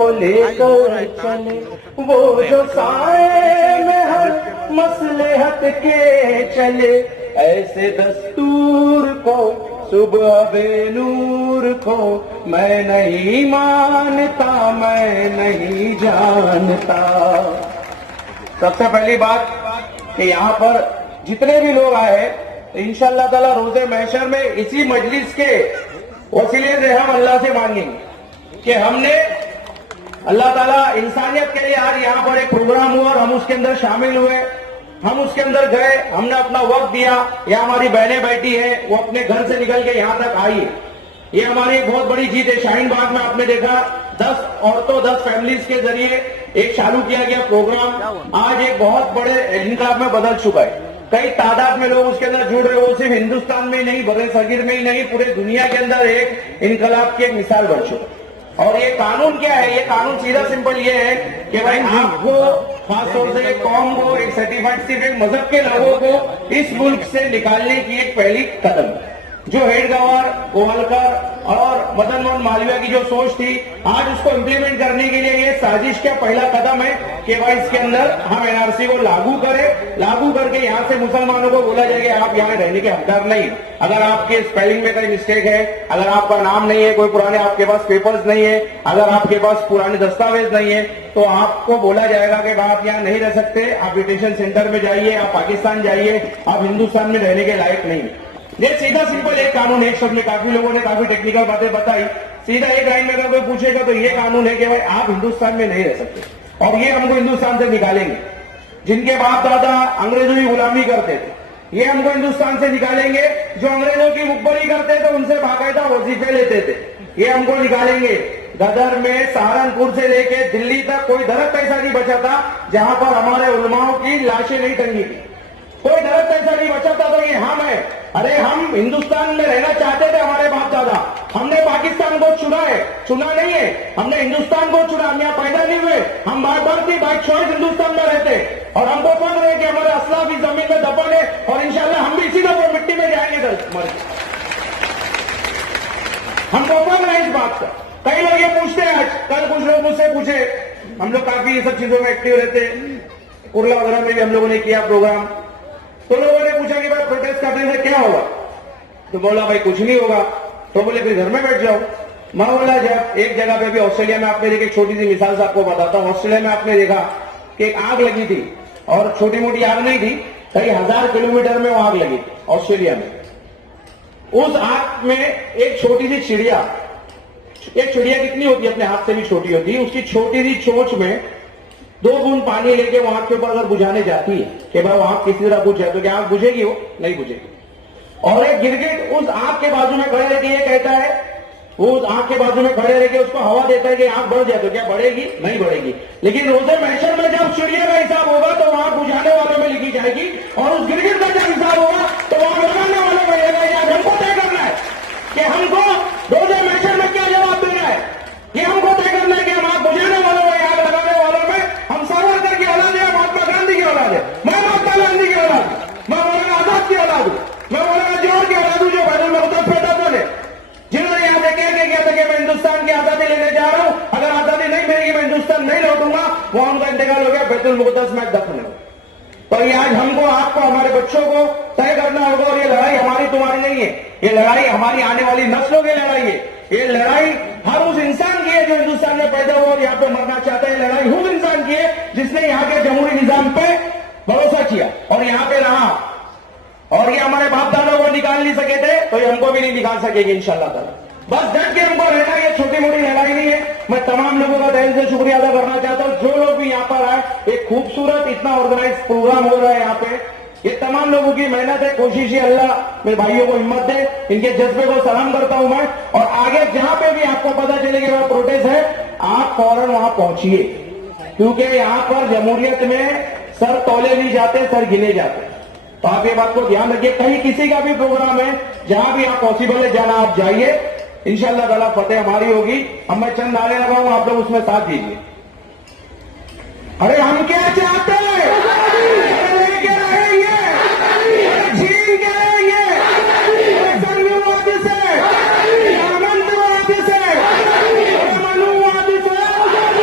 को लेकर चले, वो जो साए में हर मसलहत के चले, ऐसे दस्तूर को सुबह बेनूर को मैं नहीं मानता, मैं नहीं जानता। सबसे पहली बात कि यहाँ पर जितने भी लोग आए इंशाअल्लाह ताला रोजे महशर में इसी मजलिस के वसीले से हम अल्लाह से मांगेंगे कि हमने अल्लाह ताला इंसानियत के लिए आज यहाँ पर एक प्रोग्राम हुआ और हम उसके अंदर शामिल हुए, हम उसके अंदर गए, हमने अपना वक्त दिया। यहाँ हमारी बहनें बैठी हैं, वो अपने घर से निकल के यहाँ तक आई है। ये हमारी एक बहुत बड़ी जीत है। शाहीन बाग में आपने देखा 10 औरतों 10 फैमिलीज के जरिए एक चालू किया गया प्रोग्राम आज एक बहुत बड़े इनकलाब में बदल चुका है। कई तादाद में लोग उसके अंदर जुड़ रहे, वो सिर्फ हिंदुस्तान में ही नहीं, बड़े सगीर में ही नहीं, पूरे दुनिया के अंदर एक इनकलाब की एक मिसाल बन चुका। और ये कानून क्या है? ये कानून सीधा सिंपल ये है कि भाई आपको खासतौर से कौम को एक सर्टिफाइड सिर्फ एक मजहब के लोगों को इस मुल्क से निकालने की एक पहली कदम, जो हेड गवर्नर गोवालकर और मदन मोहन मालवीय की जो सोच थी, आज उसको इम्प्लीमेंट करने के लिए ये साजिश का पहला कदम है कि भाई इसके अंदर हम एनआरसी को लागू करें। लागू करके यहाँ से मुसलमानों को बोला जाए कि आप यहाँ रहने के हकदार नहीं। अगर आपके स्पेलिंग में कोई मिस्टेक है, अगर आपका नाम नहीं है, कोई पुराने आपके पास पेपर्स नहीं है, अगर आपके पास पुराने दस्तावेज नहीं है, तो आपको बोला जाएगा कि आप यहाँ नहीं रह सकते, आप डिटेंशन सेंटर में जाइए, आप पाकिस्तान जाइए, आप हिंदुस्तान में रहने के लायक नहीं है। ये सीधा सिंपल एक कानून है। एक शब्द में काफी लोगों ने काफी टेक्निकल बातें बताई, सीधा एक लाइन में अगर कोई पूछेगा तो ये कानून है कि भाई आप हिंदुस्तान में नहीं रह सकते और ये हमको हिंदुस्तान से निकालेंगे। जिनके बाप दादा अंग्रेजों की गुलामी करते थे, ये हमको हिंदुस्तान से निकालेंगे। जो अंग्रेजों की मुखबरी करते थे, उनसे बाकायदा वजीफे लेते थे, ये हमको निकालेंगे। गदर में सहारनपुर से लेके दिल्ली तक कोई दरख्त ऐसा नहीं बचा था जहां पर हमारे उलमाओं की लाशें नहीं टंगी थी, कोई दरख्त ऐसा नहीं बचा था। तो ये हम है। अरे हम हिंदुस्तान में रहना चाहते थे, हमारे बाप दादा, हमने पाकिस्तान को चुना है, चुना नहीं है, हमने हिंदुस्तान को चुना। हम यहाँ पैदा नहीं हुए, हम बार बार की बाइक चॉइस हिंदुस्तान में रहते और हमको पता है कि हमारे असलाफ इस जमीन में दफन है और इंशाल्लाह हम भी इसी दफन मिट्टी में जाएंगे। हमको पता है इस बात का। कई लोग ये पूछते हैं, आज कल कुछ लोग मुझसे पूछे, हम लोग काफी ये सब चीजों में एक्टिव रहते हैं, कुर्ला वगैरह में भी हम लोगों ने किया प्रोग्राम, तो लोगों ने पूछा कि भाई प्रोटेस्ट करने से क्या होगा? तो बोला भाई कुछ नहीं होगा। तो बोले फिर घर में बैठ जाओ। मैं बोला जब एक जगह पे भी ऑस्ट्रेलिया में आपने देखी, एक छोटी सी मिसाल से आपको बताता हूं। ऑस्ट्रेलिया में आपने देखा कि एक आग लगी थी और छोटी मोटी आग नहीं थी, कई 1000 किलोमीटर में वो आग लगी ऑस्ट्रेलिया में। उस आग में एक छोटी सी चिड़िया, एक चिड़िया कितनी होती है, अपने हाथ से भी छोटी होती है, उसकी छोटी सी चोंच में 2 बूंद पानी लेके वो आग के ऊपर अगर बुझाने जाती है कि भाई वो आग किसी तरह बुझ जाए, तो क्या आग बुझेगी? वो नहीं बुझेगी। और एक गिरगिट उस आग के बाजू में खड़े रह के ये कहता है, वो उस आग के बाजू में खड़े रह के उसको हवा देता है कि आग बढ़ जाए, तो क्या बढ़ेगी? नहीं बढ़ेगी। लेकिन रोजे महशर में जब चिड़िया का हिसाब होगा तो वहां बुझाने वालों में लिखी जाएगी, और उस गिरगिट का जब हिसाब होगा तो वहां लगाने वालों में रहेगा। हमको तय करना है कि हमको रोजे महशर में क्या जवाब देना है। ये हमको तय करना है कि हम आग बुझाने वालों में, आग लगाने वालों में हम सावरकर की औलाद है, महात्मा गांधी की औलाद है, मैं महात्मा गांधी की औलाद हूं, मैं मौलाना आजाद की औलाद हूं, मैं मौलाना जोहर की औलाद हूं, जो बैतुल मुक़द्दस पैदा बने, जिन्होंने यहां से कह के किया था कि मैं हिंदुस्तान की आजादी लेने जा रहा हूं, अगर आजादी नहीं मिलेगी मैं हिंदुस्तान नहीं लौटूंगा। वहां उनका इंतकाल हो गया, बैतुल मुक़द्दस में दफन है। पर ये आज हमको, आपको, हमारे बच्चों को तय करना होगा। और ये लड़ाई हमारी तुम्हारी नहीं है, ये लड़ाई हमारी आने वाली नस्लों की लड़ाई है। ये लड़ाई हर उस इंसान की है जो हिंदुस्तान में पैदा हुआ और यहाँ पे मरना चाहता है। लड़ाई उस इंसान की है जिसने यहाँ के जमहूरी निजाम पे भरोसा किया और यहाँ पे रहा। और ये हमारे बाप दादा को निकाल नहीं सके थे, तो ये हमको भी नहीं निकाल सकेंगे इंशाअल्लाह ताला। बस डट के हमको रहना, ये छोटी मोटी लड़ाई नहीं है। मैं तमाम लोगों का दिल से शुक्रिया अदा करना चाहता हूं, जो लोग भी यहाँ पर आए। एक खूबसूरत इतना ऑर्गेनाइज प्रोग्राम हो रहा है यहाँ पे, ये तमाम लोगों की मेहनत है, कोशिश है। अल्लाह मेरे भाइयों को हिम्मत दे, इनके जज्बे को सलाम करता हूं मैं। और आगे जहां पे भी आपको पता चले कि वहां प्रोटेस्ट है, आप फौरन वहां पहुंचिए, क्योंकि यहाँ पर जमहूरियत में सर तौले नहीं जाते, सर गिने जाते। तो आप ये बात को ध्यान रखिए। कहीं किसी का भी प्रोग्राम है, जहां भी आप पॉसिबल है जाना, आप जाइए, इंशाअल्लाह ताला फतेह हमारी होगी। अब मैं चंद नारे लगाऊंगा, आप लोग उसमें साथ दीजिए। अरे हम क्या चाहते हैं? लेके रहेंगे, छीन के रहेंगे, संघवाद से, सामंतवाद से, मनुवाद से,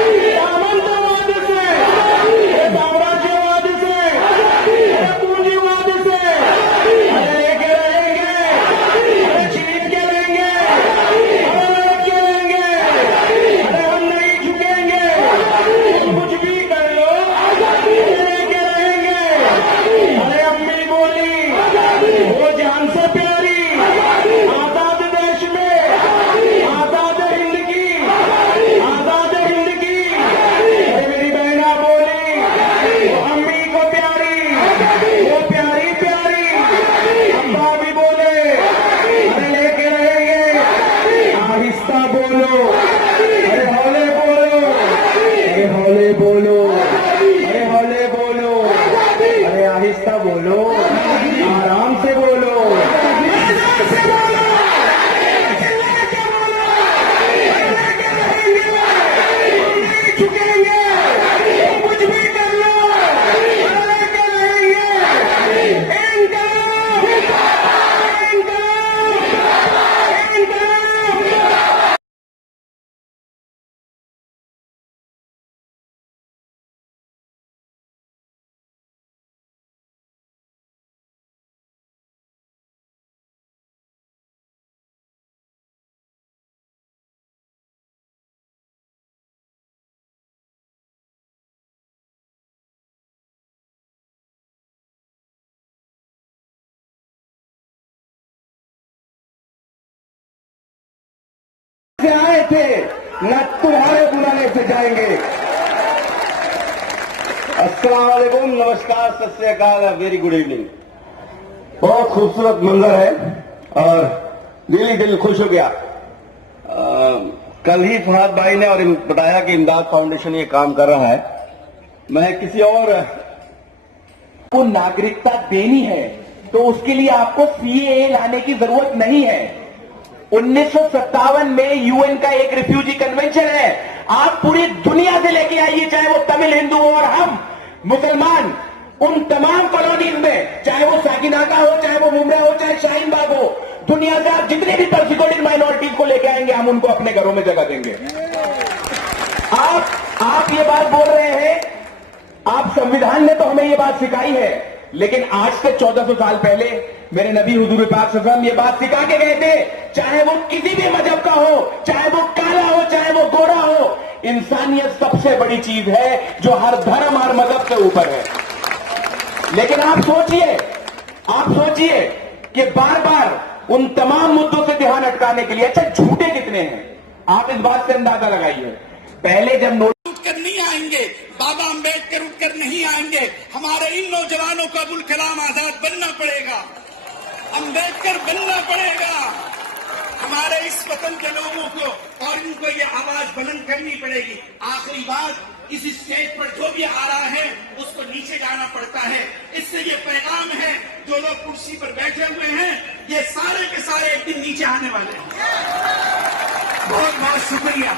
से आए थे, न तुम्हारे बुलाने से जाएंगे। अस्सलाम वालेकुम, नमस्कार, सत श्री अकाल, वेरी गुड इवनिंग। बहुत खूबसूरत मंजर है और दिल खुश हो गया। कल ही फुहाद भाई ने और बताया कि इमदाद फाउंडेशन ये काम कर रहा है। मैं किसी और को नागरिकता देनी है तो उसके लिए आपको सीएए लाने की जरूरत नहीं है। 1957 में यूएन का एक रिफ्यूजी कन्वेंशन है, आप पूरी दुनिया से लेके आइए, चाहे वो तमिल हिंदू हो और हम मुसलमान, उन तमाम कॉलोनीज में, चाहे वो साकिनाका हो, चाहे वो मुमरा हो, चाहे शाहीन बाग हो, दुनिया से आप जितने भी परसिक्यूटेड माइनॉरिटीज को लेके आएंगे, हम उनको अपने घरों में जगह देंगे। आप ये बात बोल रहे हैं, आप संविधान ने तो हमें ये बात सिखाई है, लेकिन आज से 1400 साल पहले मेरे नबी हुजूर पाक सल्लल्लाहु अलैहि वसल्लम ये बात सिखा के गए थे, चाहे वो किसी भी मजहब का हो, चाहे वो काला हो, चाहे वो गोरा हो, इंसानियत सबसे बड़ी चीज है जो हर धर्म हर मजहब से ऊपर है। लेकिन आप सोचिए कि बार बार उन तमाम मुद्दों से ध्यान हटकाने के लिए, अच्छा झूठे कितने हैं, आप इस बात से अंदाजा लगाइए। पहले जब उठकर नहीं आएंगे, बाबा अंबेडकर उठकर नहीं आएंगे, हमारे इन नौजवानों को अबुल कलाम आजाद बनना पड़ेगा, अंबेडकर बनना पड़ेगा, हमारे इस वतन के लोगों को, और इनको ये आवाज बुलंद करनी पड़ेगी। आखिरी बात, इस स्टेज पर जो भी आ रहा है उसको नीचे जाना पड़ता है। इससे ये पैगाम है, जो लोग कुर्सी पर बैठे हुए हैं ये सारे के सारे एक दिन नीचे आने वाले हैं। बहुत बहुत शुक्रिया।